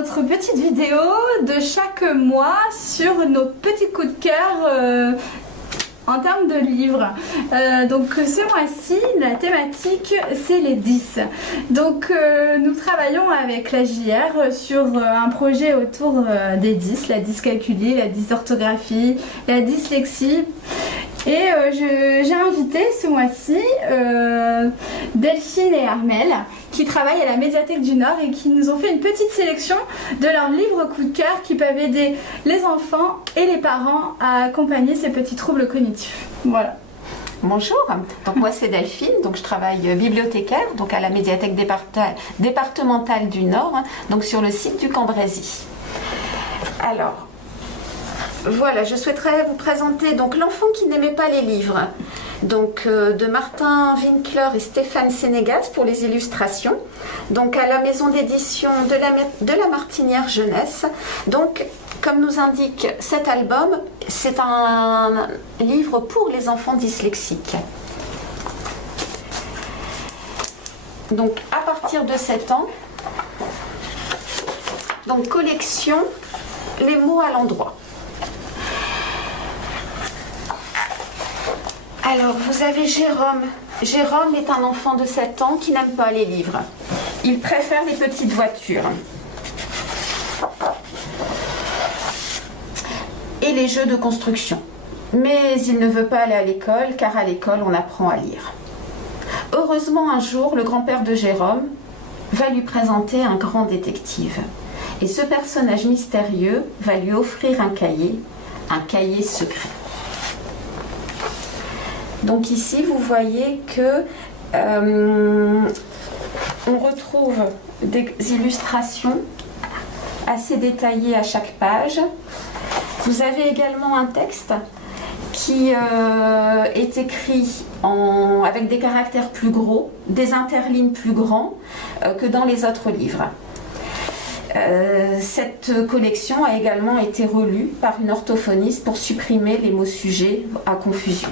notre petite vidéo de chaque mois sur nos petits coups de cœur en termes de livres. Donc ce mois-ci, la thématique c'est les 10. Donc nous travaillons avec la JR sur un projet autour des 10, la dyscalculie, la dysorthographie, la dyslexie. Et j'ai invité ce mois-ci Delphine et Armel qui travaillent à la Médiathèque du Nord et qui nous ont fait une petite sélection de leurs livres coup de cœur qui peuvent aider les enfants et les parents à accompagner ces petits troubles cognitifs. Voilà. Bonjour, donc moi c'est Delphine, donc je travaille bibliothécaire donc à la Médiathèque départementale du Nord, donc sur le site du Cambrésis. Alors, voilà, je souhaiterais vous présenter donc L'enfant qui n'aimait pas les livres, donc de Martin Winkler et Stéphane Sénégas pour les illustrations, donc à la maison d'édition de la Martinière Jeunesse. Donc comme nous indique cet album, c'est un livre pour les enfants dyslexiques. Donc à partir de 7 ans, donc collection Les mots à l'endroit. Alors, vous avez Jérôme. Jérôme est un enfant de 7 ans qui n'aime pas les livres. Il préfère les petites voitures et les jeux de construction. Mais il ne veut pas aller à l'école, car à l'école, on apprend à lire. Heureusement, un jour, le grand-père de Jérôme va lui présenter un grand détective. Et ce personnage mystérieux va lui offrir un cahier secret. Donc ici, vous voyez que on retrouve des illustrations assez détaillées à chaque page. Vous avez également un texte qui est écrit avec des caractères plus gros, des interlignes plus grands que dans les autres livres. Cette collection a également été relue par une orthophoniste pour supprimer les mots sujets à confusion.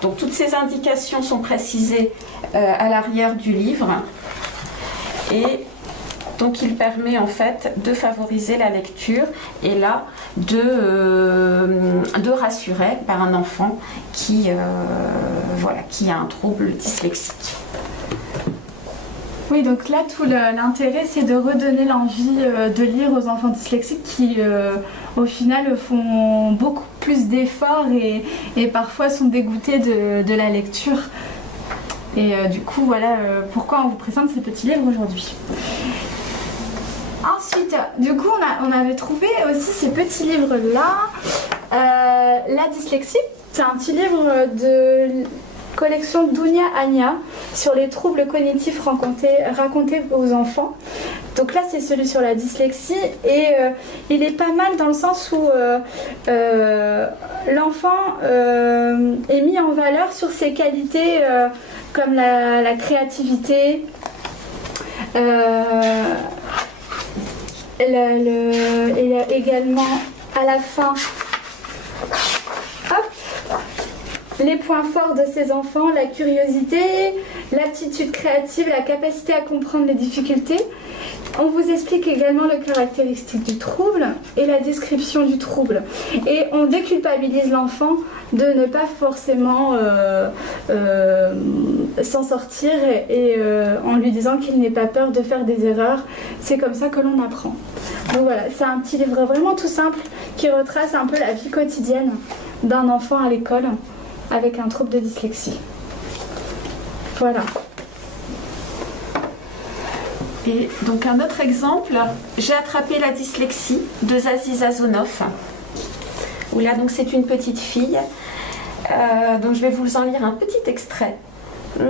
Donc toutes ces indications sont précisées à l'arrière du livre et donc il permet en fait de favoriser la lecture et là de rassurer par un enfant qui a un trouble dyslexique. Oui, donc là tout l'intérêt c'est de redonner l'envie de lire aux enfants dyslexiques qui au final font beaucoup plus d'efforts et parfois sont dégoûtés de la lecture. Et du coup voilà pourquoi on vous présente ces petits livres aujourd'hui. Ensuite, du coup on avait trouvé aussi ces petits livres là. La dyslexie, c'est un petit livre de collection Dounia Ania sur les troubles cognitifs racontés aux enfants. Donc là c'est celui sur la dyslexie et il est pas mal dans le sens où l'enfant est mis en valeur sur ses qualités comme la créativité, il y a également à la fin les points forts de ces enfants, la curiosité, l'aptitude créative, la capacité à comprendre les difficultés. On vous explique également les caractéristiques du trouble et la description du trouble. Et on déculpabilise l'enfant de ne pas forcément s'en sortir et en lui disant qu'il n'ait pas peur de faire des erreurs. C'est comme ça que l'on apprend. Donc voilà, c'est un petit livre vraiment tout simple qui retrace un peu la vie quotidienne d'un enfant à l'école avec un trouble de dyslexie. Voilà. Et donc un autre exemple, J'ai attrapé la dyslexie de Zazie Zazonov. Où là donc c'est une petite fille. Donc je vais vous en lire un petit extrait. Il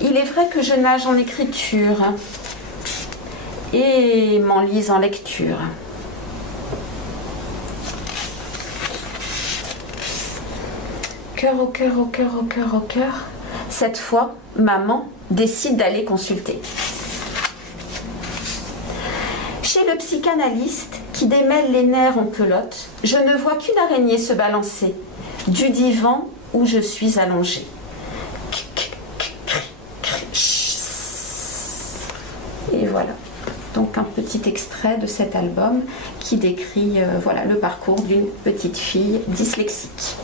est vrai que je nage en écriture et m'enlise en lecture. Cœur au cœur, au cœur, au cœur, au cœur. Cette fois, maman décide d'aller consulter. Chez le psychanalyste qui démêle les nerfs en pelote, je ne vois qu'une araignée se balancer du divan où je suis allongée. Et voilà. un petit extrait de cet album qui décrit voilà, le parcours d'une petite fille dyslexique.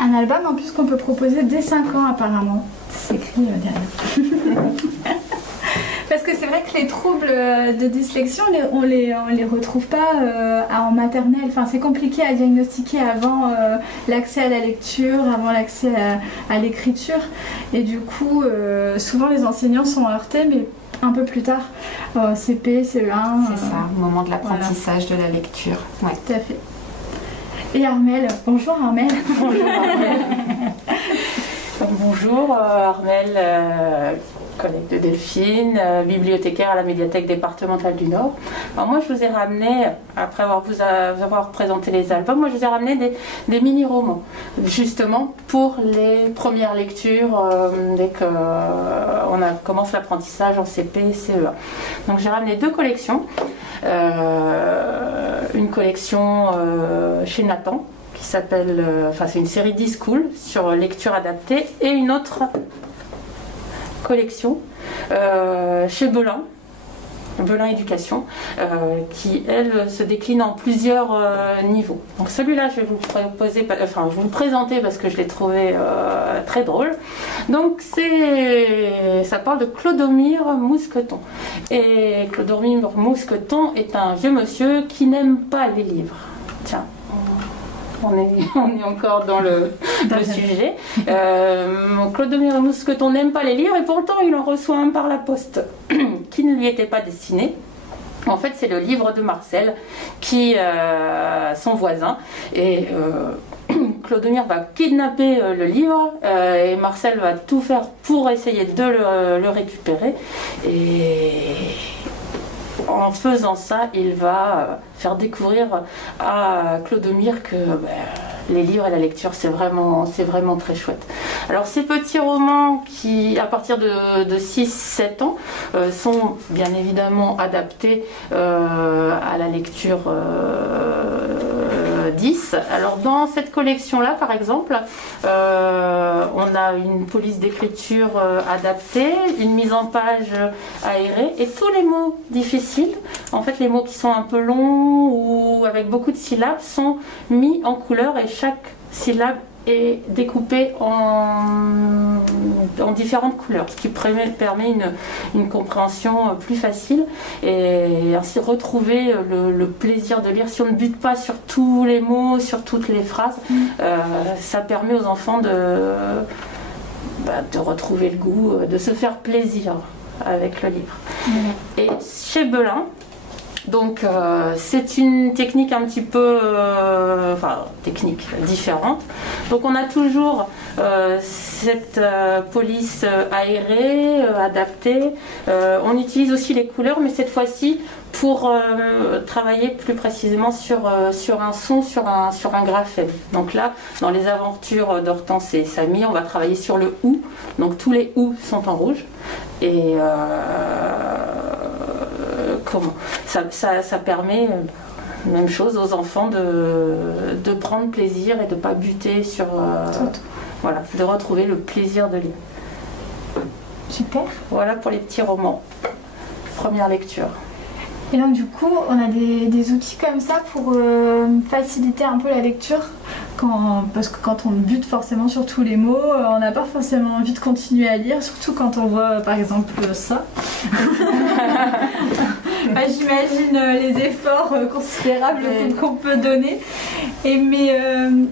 Un album en plus qu'on peut proposer dès 5 ans apparemment. C'est écrit derrière. Parce que c'est vrai que les troubles de dyslexie, on les retrouve pas en maternelle. Enfin, c'est compliqué à diagnostiquer avant l'accès à la lecture, avant l'accès à l'écriture. Et du coup, souvent les enseignants sont heurtés, mais un peu plus tard, CP, CE1. C'est ça, au moment de l'apprentissage de la lecture. Ouais. Tout à fait. Et Armelle, bonjour Armelle. Bonjour Armelle. Bonjour Armelle, collègue de Delphine, bibliothécaire à la médiathèque départementale du Nord. Alors moi je vous ai ramené, après vous avoir présenté les albums, moi je vous ai ramené des mini-romans, justement pour les premières lectures dès qu'on commence l'apprentissage en CP et CE1. Donc j'ai ramené 2 collections, une collection chez Nathan, qui s'appelle, c'est une série d'e-school sur lecture adaptée, et une autre collection chez Belin Éducation, qui elle se décline en plusieurs niveaux. Donc celui-là je vais vous le présenter parce que je l'ai trouvé très drôle. Donc ça parle de Clodomir Mousqueton. Et Clodomir Mousqueton est un vieux monsieur qui n'aime pas les livres. Tiens. On est encore dans le sujet. Clodomir Mousqueton n'aime pas les livres et pourtant il en reçoit un par la poste qui ne lui était pas destiné. En fait, c'est le livre de Marcel, qui son voisin. Et Clodomir va kidnapper le livre et Marcel va tout faire pour essayer de le récupérer. Et en faisant ça, il va faire découvrir à Clodomir que les livres et la lecture, c'est vraiment très chouette. Alors ces petits romans qui, à partir de 6-7 ans, sont bien évidemment adaptés à la lecture 10. Alors dans cette collection-là, par exemple, on a une police d'écriture adaptée, une mise en page aérée, et tous les mots difficiles, en fait les mots qui sont un peu longs ou avec beaucoup de syllabes, sont mis en couleur et chaque syllabe est découpée en différentes couleurs, ce qui permet une compréhension plus facile et ainsi retrouver le plaisir de lire. Si on ne bute pas sur tous les mots, sur toutes les phrases, ça permet aux enfants de retrouver le goût, de se faire plaisir avec le livre. Et chez Belin, donc c'est une technique un petit peu technique différente. Donc on a toujours cette police aérée, adaptée. On utilise aussi les couleurs, mais cette fois-ci pour travailler plus précisément sur un son, sur un graphème. Donc là, dans les aventures d'Hortense et Samy, on va travailler sur le OU. Donc tous les OU sont en rouge. Et ça permet, même chose, aux enfants de prendre plaisir et de ne pas buter sur... de retrouver le plaisir de lire. Super. Voilà pour les petits romans. Première lecture. Et donc du coup, on a des outils comme ça pour faciliter un peu la lecture, parce que quand on bute forcément sur tous les mots, on n'a pas forcément envie de continuer à lire, surtout quand on voit par exemple ça. J'imagine les efforts considérables qu'on peut donner. Mais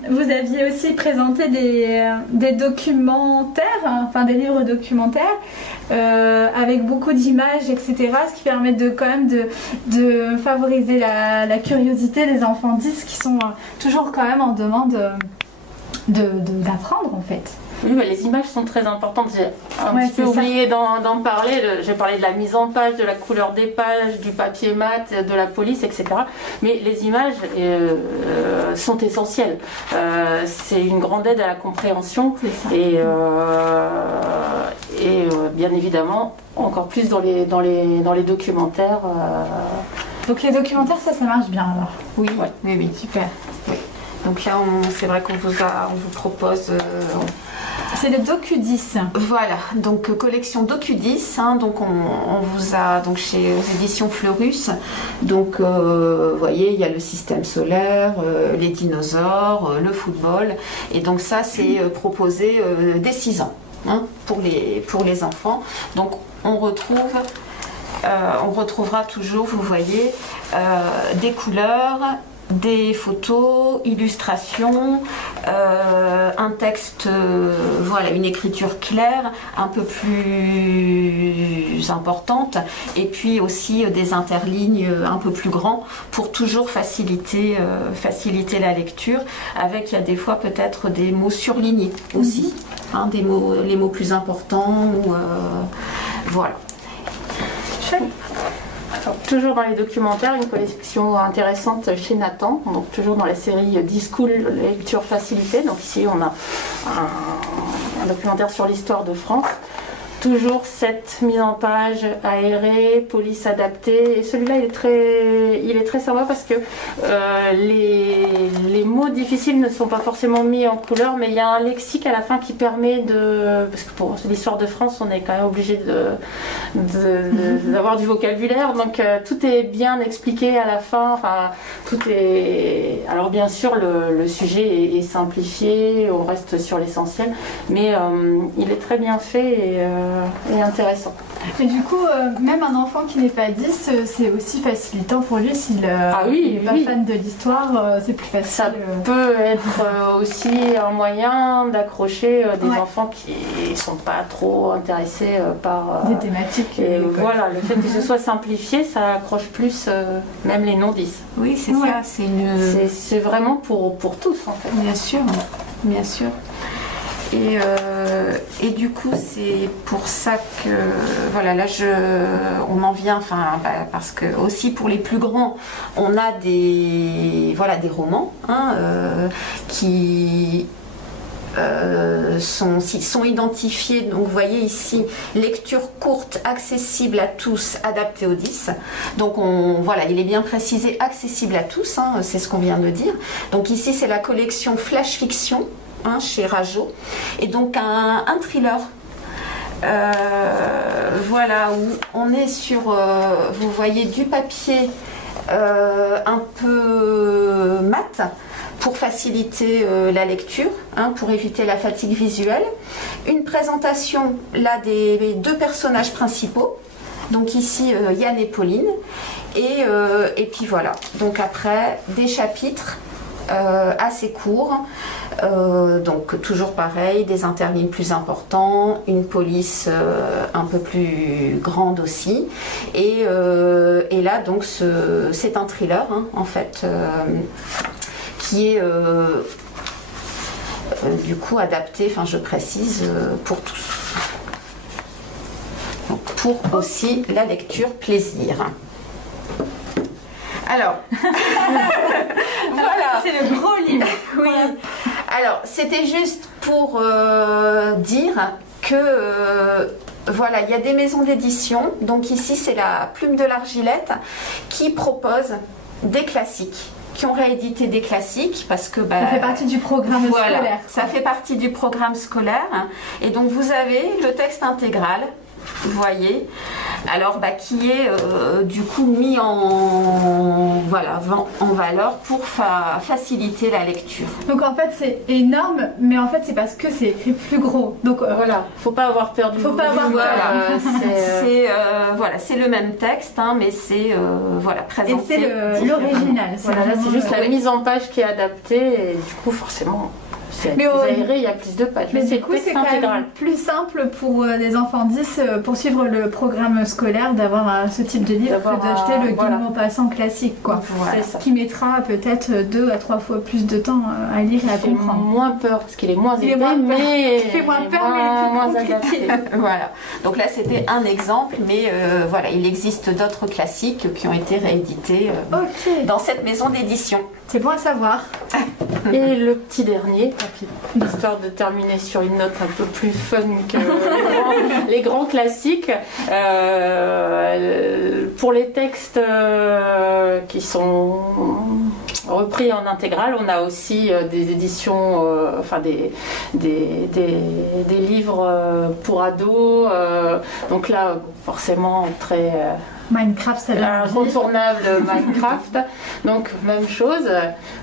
vous aviez aussi présenté des documentaires, des livres documentaires, avec beaucoup d'images, etc. Ce qui permet quand même de favoriser la curiosité des enfants 10 qui sont toujours quand même en demande d'apprendre en fait. Oui, mais les images sont très importantes. J'ai un petit peu oublié d'en parler. J'ai parlé de la mise en page, de la couleur des pages, du papier mat, de la police, etc. Mais les images sont essentielles. C'est une grande aide à la compréhension. Et bien évidemment, encore plus dans les documentaires. Donc les documentaires, ça marche bien alors? Oui, oui. Super. Oui. Donc là, c'est vrai qu'on vous propose... C'est le Docu 10. Voilà, donc collection Docu 10, hein, donc on vous a donc aux éditions Fleurus. Donc vous voyez, il y a le système solaire, les dinosaures, le football, et donc ça c'est proposé dès 6 ans, hein, pour les enfants. Donc on retrouvera toujours, vous voyez, des couleurs, des photos, illustrations, un texte, voilà, une écriture claire, un peu plus importante, et puis aussi des interlignes un peu plus grands pour toujours faciliter la lecture, avec, il y a des fois peut-être des mots surlignés aussi, hein, les mots plus importants, voilà. Chouette. Toujours dans les documentaires, une collection intéressante chez Nathan, donc toujours dans la série D-School lecture facilitée. Donc ici on a un documentaire sur l'histoire de France. Toujours cette mise en page aérée, police adaptée. Et celui-là, il est très sympa parce que les mots difficiles ne sont pas forcément mis en couleur, mais il y a un lexique à la fin qui permet de... Parce que pour l'histoire de France, on est quand même obligé d'avoir du vocabulaire. Donc tout est bien expliqué à la fin. Enfin, tout est... Alors bien sûr, le sujet est simplifié, on reste sur l'essentiel. Mais il est très bien fait et intéressant. Et du coup, même un enfant qui n'est pas 10, c'est aussi facilitant pour lui s'il n'est pas fan de l'histoire, c'est plus facile. Ça peut être aussi un moyen d'accrocher des enfants qui ne sont pas trop intéressés par des thématiques. Et voilà, le fait que ce soit simplifié, ça accroche plus même les non-10. Oui, c'est ça. C'est vraiment pour tous en fait. Bien sûr, bien sûr. Et du coup, c'est pour ça que voilà, là on en vient, parce que aussi pour les plus grands, on a des romans, hein, qui sont identifiés. Donc vous voyez ici, lecture courte, accessible à tous, adaptée aux 10. Donc il est bien précisé, accessible à tous, hein, c'est ce qu'on vient de dire. Donc ici, c'est la collection Flash Fiction, hein, chez Rajo, et donc un thriller, voilà, où on est sur, vous voyez, du papier un peu mat pour faciliter la lecture, hein, pour éviter la fatigue visuelle. Une présentation là des 2 personnages principaux, donc ici Yann et Pauline, et puis voilà, donc après des chapitres assez courts, donc toujours pareil, des interlignes plus importants, une police un peu plus grande aussi, et là donc c'est un thriller, hein, en fait, qui est du coup adapté, je précise, pour tous, donc pour aussi la lecture plaisir. Alors, voilà. C'est le gros livre. Oui. Alors, c'était juste pour dire que voilà, il y a des maisons d'édition. Donc ici, c'est la Plume de l'Argilette qui propose des classiques, qui ont réédité des classiques parce que ça fait partie du programme scolaire. Ça fait partie du programme scolaire. Et donc vous avez le texte intégral. Vous voyez, alors qui est du coup mis en valeur pour faciliter la lecture. Donc en fait c'est énorme, mais en fait c'est parce que c'est écrit plus gros. Donc voilà, faut pas avoir peur du volume. C'est le même texte, hein, mais c'est présenté. Et c'est l'original. Voilà, là c'est juste la mise en page qui est adaptée, et du coup forcément. C'est plus aéré, il y a plus de pages. Mais du coup, c'est quand même plus simple pour des enfants 10 pour suivre le programme scolaire d'avoir ce type de livre que d'acheter le Guide Maupassant classique, quoi. Voilà. Qui mettra peut-être 2 à 3 fois plus de temps à lire et à comprendre. Moins peur parce qu'il est moins épais, mais il fait moins peur, mais moins adapté. Voilà. Donc là, c'était un exemple, mais il existe d'autres classiques qui ont été réédités dans cette maison d'édition. C'est bon à savoir. Et le petit dernier, histoire de terminer sur une note un peu plus fun que les grands classiques, pour les textes qui sont repris en intégrale. On a aussi des éditions, enfin des livres pour ados. Donc là, forcément, très Minecraft, ça donne envie. incontournable Minecraft. Donc même chose.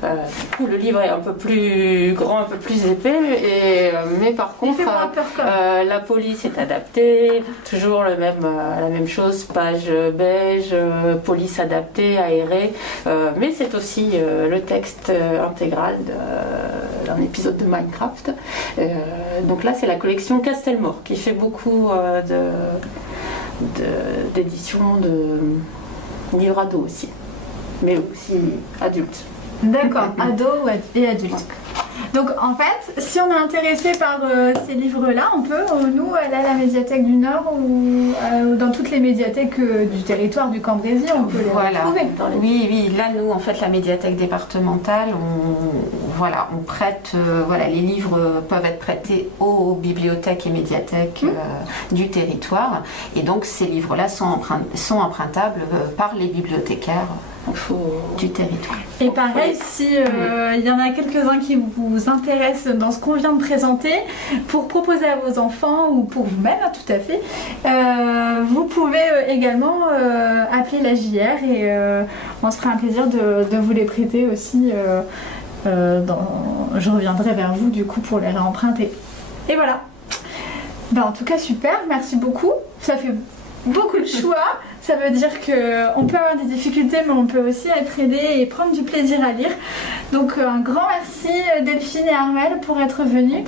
Du coup, le livre est un peu plus grand, un peu plus épais. Mais par contre, moins peur quand même. la police est adaptée. Toujours la même chose. Page beige, police adaptée, aérée. Mais c'est aussi le texte intégral d'un épisode de Minecraft. Donc là, c'est la collection Castelmore qui fait beaucoup d'éditions de livres ados aussi, mais aussi adultes. D'accord, ados et adultes. Donc en fait, si on est intéressé par ces livres-là, on peut, nous, aller à la médiathèque du Nord ou dans toutes les médiathèques du territoire du Cambrésis, on peut les retrouver. Oui, là nous, en fait, la médiathèque départementale, on prête, les livres peuvent être prêtés aux bibliothèques et médiathèques du territoire, et donc ces livres-là sont empruntables par les bibliothécaires du territoire. Et pareil, si il y en a quelques-uns qui vous intéressent dans ce qu'on vient de présenter, pour proposer à vos enfants ou pour vous-même, tout à fait, vous pouvez également appeler la JR et on se fera un plaisir de vous les prêter aussi. Je reviendrai vers vous du coup pour les réemprunter. Et voilà. En tout cas, super, merci beaucoup. Ça fait beaucoup de choix. Ça veut dire qu'on peut avoir des difficultés, mais on peut aussi être aidé et prendre du plaisir à lire. Donc un grand merci Delphine et Armelle pour être venus.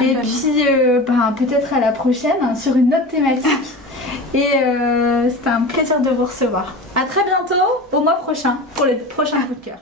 Et puis peut-être à la prochaine sur une autre thématique. Et c'était un plaisir de vous recevoir. À très bientôt, au mois prochain, pour les prochains coups de cœur.